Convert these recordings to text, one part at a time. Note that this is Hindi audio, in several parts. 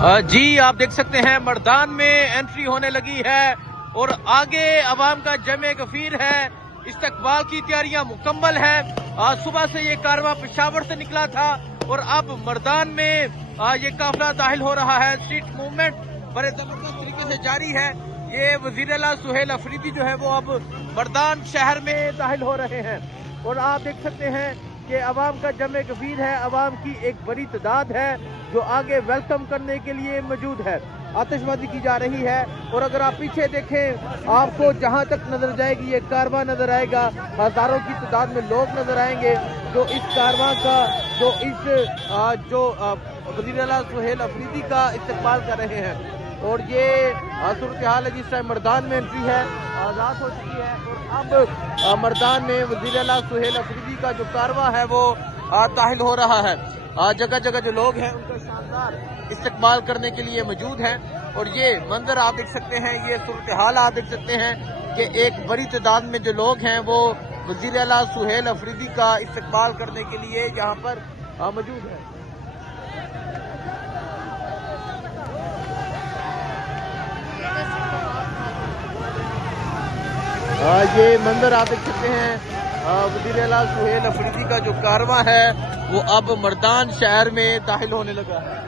जी आप देख सकते हैं मर्दान में एंट्री होने लगी है और आगे अवाम का जमे गफीर है। इस्तकबाल की तैयारियां मुकम्मल है। सुबह से ये कारवां पेशावर से निकला था और अब मर्दान में ये काफिला दाखिल हो रहा है। स्ट्रीट मूवमेंट बड़े जबरदस्त तरीके से जारी है। ये वजीर आला सुहेल अफरीदी जो है वो अब मर्दान शहर में दाखिल हो रहे हैं और आप देख सकते हैं कि अवाम का जमे गफीर है। अवाम की एक बड़ी तादाद है जो आगे वेलकम करने के लिए मौजूद है। आतिशबाजी की जा रही है और अगर आप पीछे देखें आपको जहां तक नजर जाएगी ये कारवां नजर आएगा। हजारों की तादाद में लोग नजर आएंगे जो इस कारवां का जो वज़ीर आला सुहेल अफरीदी का इस्तकबाल कर रहे हैं। और ये सूरत हाल है जिस टाइम मर्दान में एंट्री है। रात हो चुकी है और अब मर्दान में वज़ीर आला सुहेल अफरीदी का जो कारवां है वो दाखिल हो रहा है। जगह जगह जो लोग हैं उनका शानदार इस्तकबाल करने के लिए मौजूद हैं और ये मंजर आप देख सकते हैं, ये सूरत हाल आप देख सकते हैं कि एक बड़ी तादाद में जो लोग हैं वो वज़ीर आला सुहेल अफरीदी का इस्तकबाल करने के लिए यहाँ पर मौजूद है। ये मंजर आप देख सकते हैं वज़ीर आला सुहेल अफरीदी का जो कारवां है वो अब मर्दान शहर में दाखिल होने लगा है।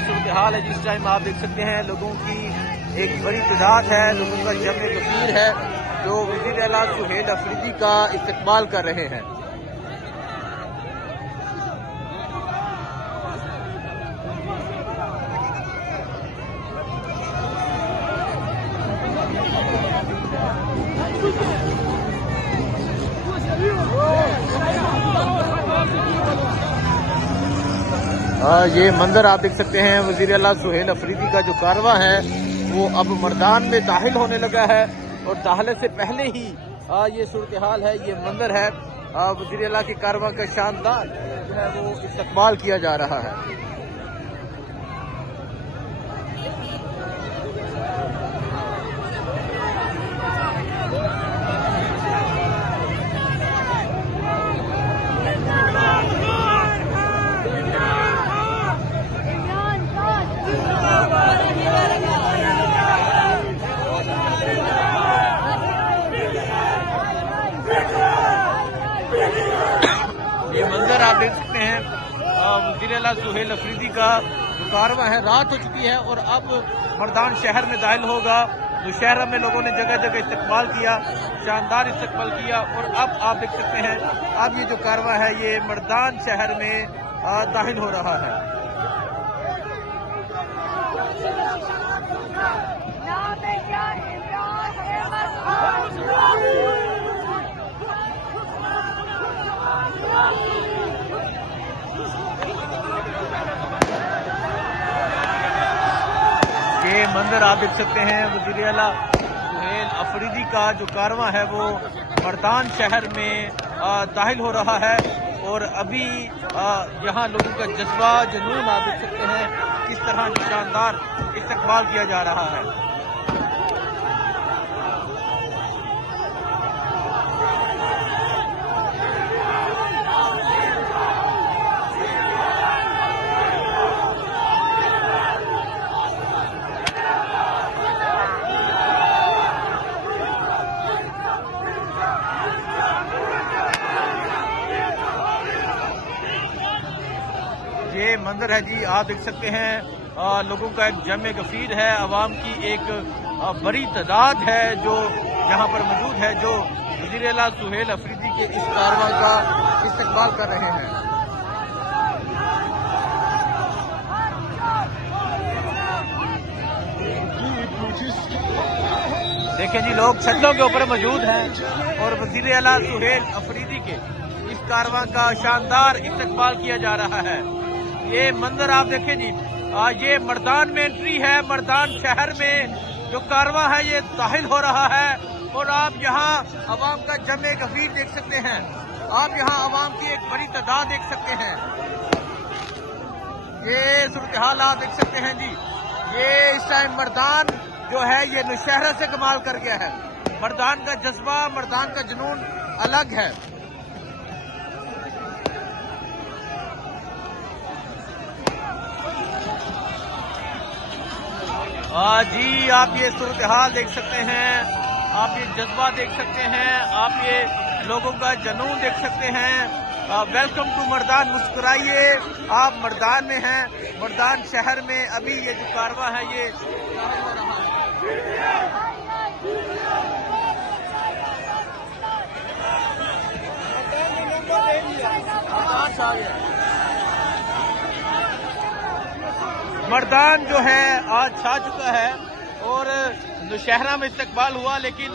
सूरत हाल है जिस टाइम आप देख सकते हैं लोगों की एक बड़ी तादाद है, लोगों का जमे गफीर है जो वज़ीर आला सुहेल अफरीदी का इस्तकबाल कर रहे हैं। ये मंजर आप देख सकते हैं वज़ीर आला सुहेल अफरीदी का जो कारवां है वो अब मर्दान में दाखिल होने लगा है और दाखिले से पहले ही ये सूरत हाल है, ये मंजर है। वज़ीर आला के कारवां का शानदार जो है वो इस्तकबाल किया जा रहा है। ये मंजर आप देख सकते हैं वज़ीर आला सुहेल अफरीदी का जो कारवां है। रात हो चुकी है और अब मर्दान शहर में दाखिल होगा। तो शहर में लोगों ने जगह जगह इस्तकबाल किया, शानदार इस्तकबाल किया और अब आप देख सकते हैं अब ये जो कारवां है ये मर्दान शहर में दाखिल हो रहा है। ये मंजर आप देख सकते हैं वज़ीर आला सुहेल अफरीदी का जो कारवां है वो मर्दान शहर में दाखिल हो रहा है और अभी यहाँ लोगों का जज्बा जुनून आप देख सकते हैं किस तरह शानदार इस्तकबाल किया जा रहा है। ये मंजर है जी आप देख सकते हैं लोगों का एक जमे गफीर है। अवाम की एक बड़ी तादाद है जो यहाँ पर मौजूद है जो वज़ीर आला सुहेल अफरीदी के इस कारवां का इस्तकबाल कर रहे हैं। देखें जी लोग छतों के ऊपर मौजूद हैं और वज़ीर आला सुहेल अफरीदी के इस कारवां का शानदार इस्तकबाल किया जा रहा है। ये मंजर आप देखें जी, ये मर्दान में एंट्री है। मर्दान शहर में जो कारवां है ये दाखिल हो रहा है और आप यहाँ अवाम का जमे गफीर देख सकते हैं। आप यहाँ अवाम की एक बड़ी तादाद देख सकते हैं। ये सूरत हाल आप देख सकते हैं जी। ये इस टाइम मर्दान जो है ये नौशहरा से कमाल कर गया है। मर्दान का जज्बा, मर्दान का जुनून अलग है। जी आप ये सूरत हाल देख सकते हैं, आप ये जज्बा देख सकते हैं, आप ये लोगों का जुनून देख सकते हैं। वेलकम टू मर्दान, मुस्कुराइए। आप मर्दान में हैं, मर्दान शहर में अभी ये जो कारवां है ये मर्दान जो है आज छा चुका है और नौशहरा में इस्तकबाल हुआ, लेकिन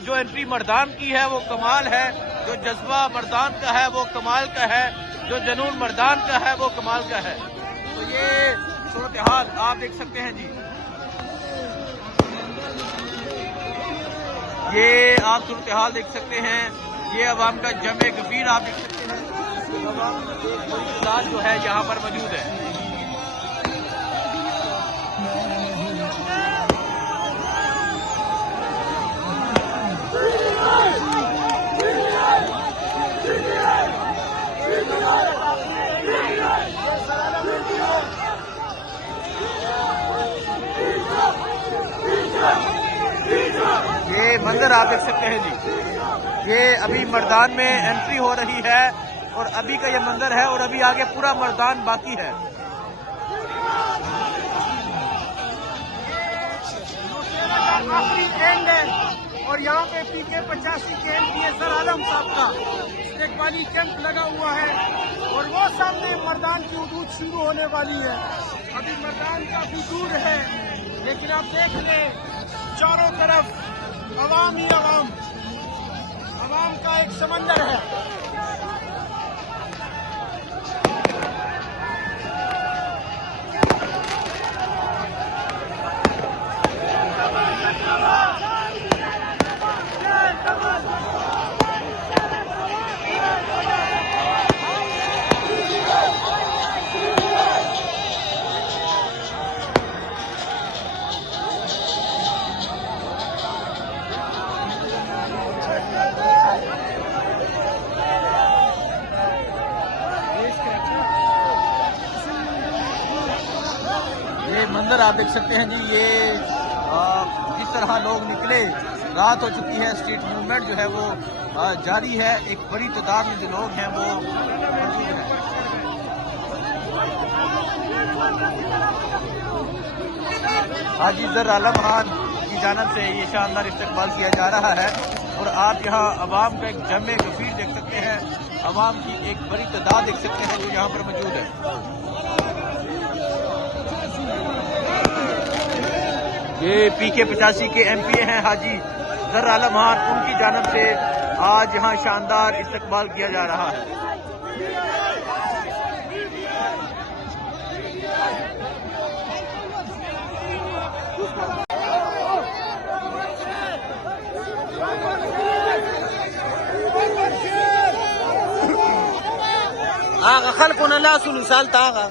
जो एंट्री मर्दान की है वो कमाल है। जो जज्बा मर्दान का है वो कमाल का है, जो जुनून मर्दान का है वो कमाल का है। तो ये सूरत हाल आप देख सकते हैं जी। ये आप सूरत हाल देख सकते हैं, ये अवाम का जमे गफीर आप देख सकते हैं। अवाम की एक बड़ी तादाद जो है यहाँ पर मौजूद है। ये मंजर आप देख सकते हैं जी। ये अभी मर्दान में एंट्री हो रही है और अभी का ये मंजर है और अभी आगे पूरा मर्दान बाकी है। आखिरी एंड है और यहाँ पे PK 85 के MPA सर आलम साहब का इस्तेकबाली कैंप लगा हुआ है और वो सामने मर्दान की हदूद शुरू होने वाली है। अभी मर्दान काफी दूर है, लेकिन आप देख लें चारों तरफ अवाम ही अवाम, अवाम का एक समंदर है। मंजर आप देख सकते हैं जी। ये जिस तरह लोग निकले, रात हो चुकी है, स्ट्रीट मूवमेंट जो है वो जारी है। एक बड़ी तादाद में जो लोग हैं वो मौजूद हैं। हाजी जर आलम खान की जानिब से ये शानदार इस्तकबाल किया जा रहा है और आप यहाँ अवाम का एक जमे गफीर देख सकते हैं। अवाम की एक बड़ी तादाद देख सकते हैं जो यहाँ पर मौजूद है। ये PK 85 के MPA हैं हाजी जर आलम खान, उनकी जानिब से आज यहाँ शानदार इस्तकबाल किया जा रहा है। आगा खल्कुना ला सुनु सालता आगा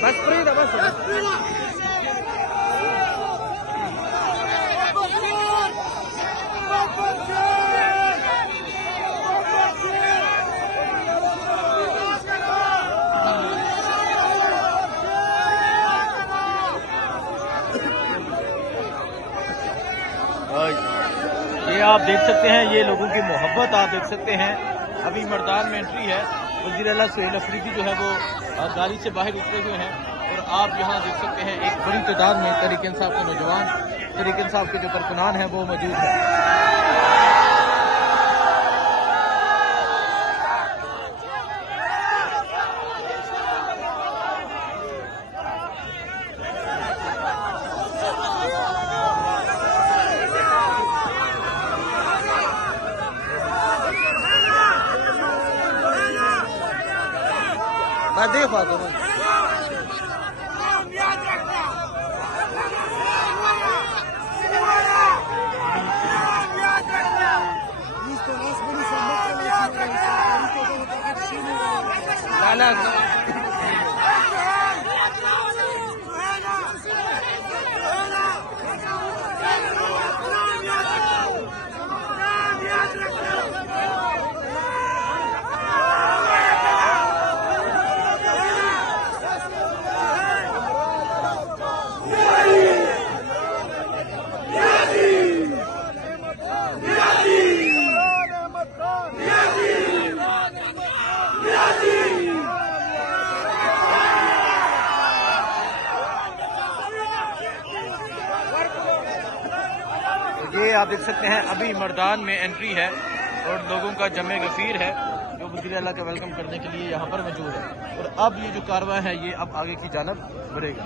बस फ्रीदा बस ये आप देख सकते हैं, ये लोगों की मोहब्बत आप देख सकते हैं। अभी मर्दान में एंट्री है। वज़ीर आला सुहेल अफरीदी जो है वो गाड़ी से बाहर उतरे हुए हैं और आप यहाँ देख सकते हैं एक बड़ी तादाद में तहरीक इंसाफ के नौजवान, तहरीक इंसाफ के जो कारकुनान हैं वो मौजूद हैं। देख पाते हैं। ये आप देख सकते हैं अभी मैदान में एंट्री है और लोगों का जमे गफीर है जो वज़ीर आला का वेलकम करने के लिए यहाँ पर मौजूद है। और अब ये जो कारवां है ये अब आगे की जानब बढ़ेगा।